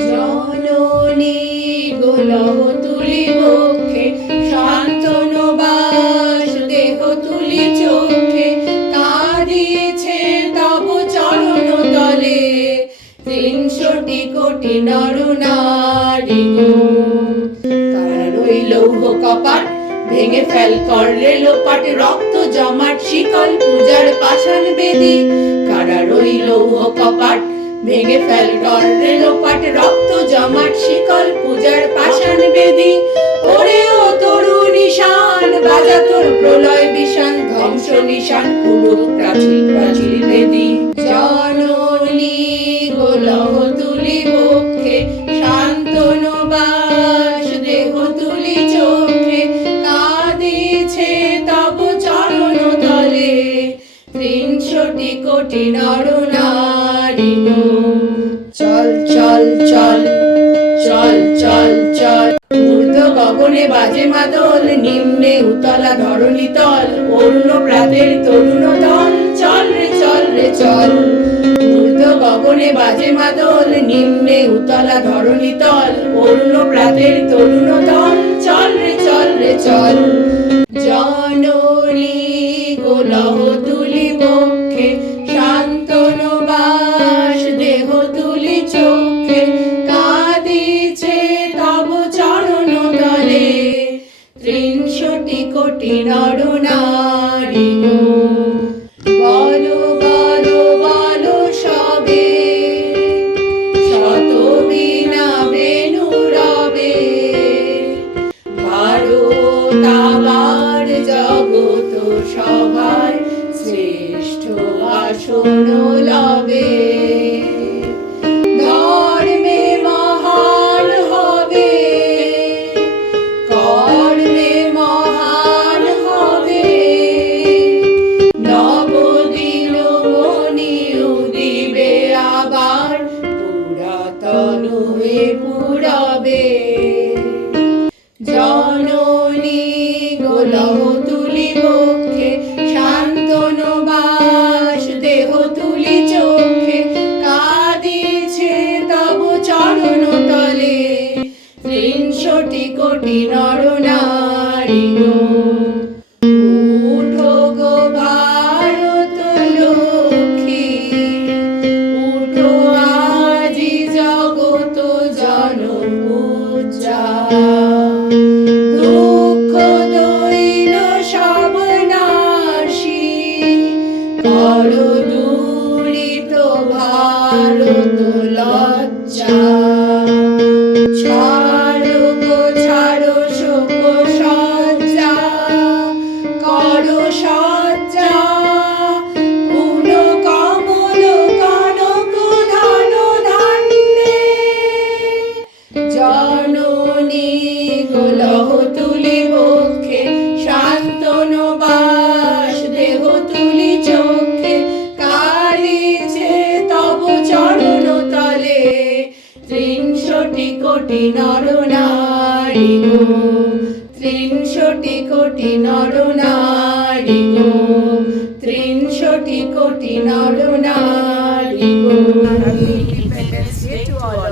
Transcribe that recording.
জননী গোলহ তুলি বক্ষে, শান্তনু বাস দেহ তুলি চোখে, কাঁদিছে তব চরণ তলে ৩০০ কোটি নর নারী গো। কারার ওই লৌহ কপাট ভেঙে ফেল করলে লোপাট, রক্ত জমাট শিকল পূজার পাষাণ বেদী। কারার ওই লৌহ কপাট ভেঙে ফেল করলে লোপাট, রক্ত জমাট শিকল পূজার পাষাণ বেদী। ওরে ও তরু নিশান বাজা তোর প্রলয় বিষান, ধ্বংস নিশান পুরুষ প্রাচীর প্রাচীর বেদী। জননী গোলহ তুলি বক্ষে, শান্তনু বাস দেহ তুলি চোখে, কাঁদিছে তব চরণ তলে ৩০০ কোটি নর নারী গো। চল চল চল চল চল চল, ঊর্ধ্ব গগনে বাজে মাদল, নিম্নে উতলা ধরণী তল, অরুণ প্রাতের তরুণ দল। চল রে চল রে চল, ঊর্ধ্ব গগনে বাজে মাদল, নিম্নে উতলা ধরণী তল, অরুণ প্রাতের তরুণ দল। চল রে চল রে চল। জননী গোলহ তুলি বক্ষে, শান্তনু বাস দেহ তুলি চোখে, কাঁদিছে তব চরণ তলে ৩০০ কোটি নর নারী গো। বলো বলো বলো সবে, শত বীণা বেণু রবে, ভারত আবার জগত সভায় শ্রেষ্ঠ আসন লবে। ধর্মে মহান হবে, কর্মে মহান হবে, নবদিন মণি উদিবে আবার, পুরাতন হয়ে পুরাবে। জননী গোলহ তুলি বক্ষে, শান্তনু বাস দেহ তুলি চোখে, কাঁদিছে তব চরণ তলে ৩০০ কোটি নর নারী গো। উঠো গো ভারত লক্ষ্মী, উঠো আজি জগত জনপূজা। দুঃখ দৈন্য সব নাশী, করো দূরিত ভারত লজ্জা। ছাড়ো গো ছাড়ো শোক সজ্জা, করো সজ্জা। পুন কমল কনক ধন ধান্যে, জননী গোলহ তুলি বক্ষে, শান্তনু বাস দেহ তুলি চোখে, কাঁদিছে তব চরণ তলে ৩০০ কোটি নর নারী গো। ৩০০ কোটি নর নারী গো, ৩০০ কোটি নর নারী গো। Happy Independence Day to all.